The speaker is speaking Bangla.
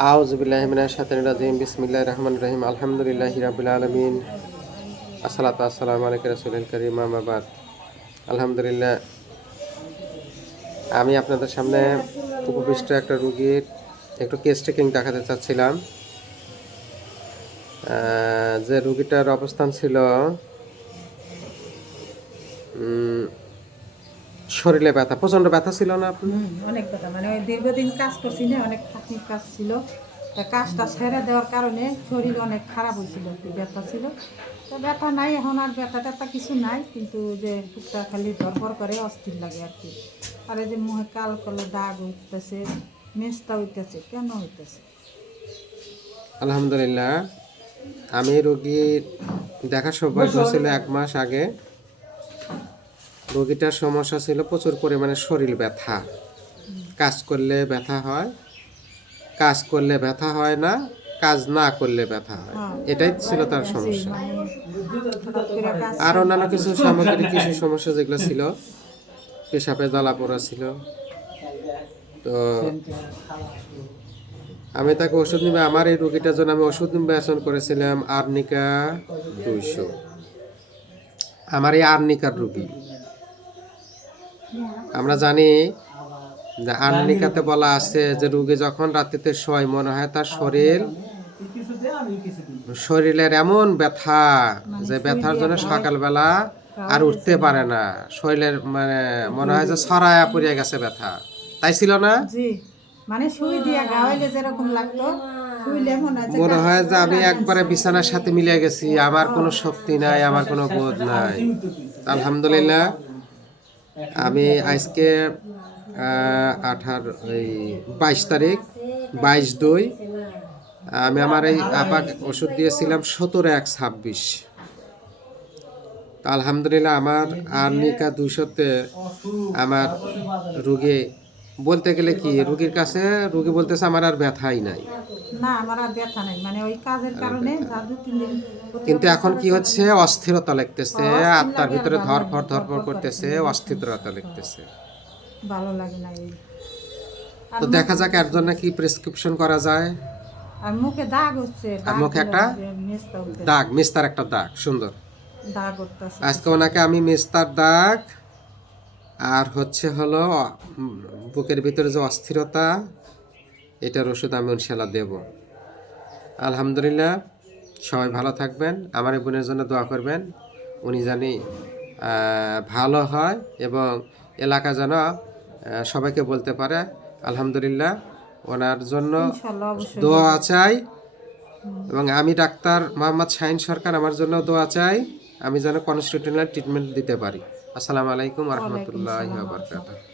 আউযু বিল্লাহি মিনাশ শাইতানির রাজিম বিসমিল্লাহির রহমানির রহিম আলহামদুলিল্লাহি রাব্বিল আলামিন আসসালাতু আসসালামু আলাইকা রাসূলিল কারীম আম্মা বাদ। আলহামদুলিল্লাহ, আমি আপনাদের সামনে উপবিষ্ট একটা রোগীর একটু কেস টেকিং দেখাতে চাচ্ছিলাম। যে রোগীটার অবস্থান ছিল শরীরে ব্যথা, প্রচণ্ড ব্যথা ছিল না আপনি? অনেক ব্যথা, মানে ওই দীর্ঘদিন কাজ করছি না, অনেক খাটনি কাজ ছিল। তা কাজটা ছেড়ে দেওয়ার কারণে শরীর অনেক খারাপ হয়েছিল, একটু ব্যথা ছিল। তো ব্যথা নাই এখন, আর ব্যথা ট্যাথা কিছু নাই, কিন্তু যে টুকটা খালি ধরপড় করে, অস্থির লাগে আর কি। আর এই যে মুখে কাল কালো দাগ উঠতেছে, মেজটা উঠতেছে, কেন হইতেছে? আলহামদুলিল্লাহ, আমি রোগীর দেখা সৌভাগ্য হয়েছিল 1 মাস আগে। রোগীটার সমস্যা ছিল প্রচুর পরিমাণে শরীর ব্যথা, কাজ করলে ব্যথা হয়, কাজ করলে ব্যথা হয় না, কাজ না করলে ব্যথা হয়, এটাই ছিল তার সমস্যা। আর অন্যান্য কিছু সামগ্রিক কিছু সমস্যা যেগুলো ছিল, পেশাবে জ্বালা পোড়া ছিল। তো আমি তাকে ওষুধ নিবে, আমার এই রোগীটার জন্য আমি ওষুধ নির্বাচন করেছিলাম আর্নিকা 200। আমার এই আর্নিকার রোগী, আমরা জানি যে আর্নিকাতে বলা আছে যে রোগী যখন রাত্রিতে শোয় মনে হয় তার শরীরের এমন ব্যথা যে ব্যথার জন্য সকালবেলা আর উঠতে পারে না, শরীরের মানে মনে হয় যে ছড়ায়া পড়ে গেছে ব্যথা, তাই ছিল না? জি, মানে সুই দিয়া গাওয়াইলে যেরকম লাগতো, শুইলে মনে হয় যে আমি একবারে বিছানার সাথে মিলে গেছি, আমার কোনো শক্তি নাই, আমার কোনো বোধ নাই। আলহামদুলিল্লাহ, আমি আজকে 22 তারিখ 22/2 আমি আমার এই আপাক ওষুধ দিয়েছিলাম 17/1/26। আলহামদুলিল্লাহ, আমার আর্নিকা 200-তে আমার রুগী বলতে গেলে কি, রুগীর কাছে রুগী বলতেছে আমার আর ব্যথাই নাই। না, আমার আর ব্যথা নাই, মানে ওই কাজের কারণে যা 2-3 দিন। কিন্তু এখন কি হচ্ছে, অস্থিরতা লাগতেছে, আত্মার ভিতরে ধরফর ধরফর করতেছে, অস্থিরতা লাগতেছে। ভালো লাগে না এই। তো দেখা যাক এর জন্য কি প্রেসক্রিপশন করা যায়। আর মুখে দাগ হচ্ছে, আর মুখে একটা দাগ, মিস্তার একটা দাগ, সুন্দর দাগ উঠতেছে। আজকে ওনাকে আমি মিস্তার দাগ আর হলো বুকের ভিতরে যে অস্থিরতা, এটার ওষুধ আমি ইনশাল্লাহ দেব। আলহামদুলিল্লাহ, সবাই ভালো থাকবেন, আমার এই বোনের জন্য দোয়া করবেন, উনি জানি ভালো হয় এবং এলাকা যেন সবাইকে বলতে পারে আলহামদুলিল্লাহ, ওনার জন্য দোয়া চাই। এবং আমি ডাক্তার মোহাম্মদ শাহিন সরকার, আমার জন্য দোয়া চাই, আমি যেন কনস্টিটিউশনাল ট্রিটমেন্ট দিতে পারি। আসসালামু আলাইকুম ওয়া রাহমাতুল্লাহি ওয়া বারাকাতুহু।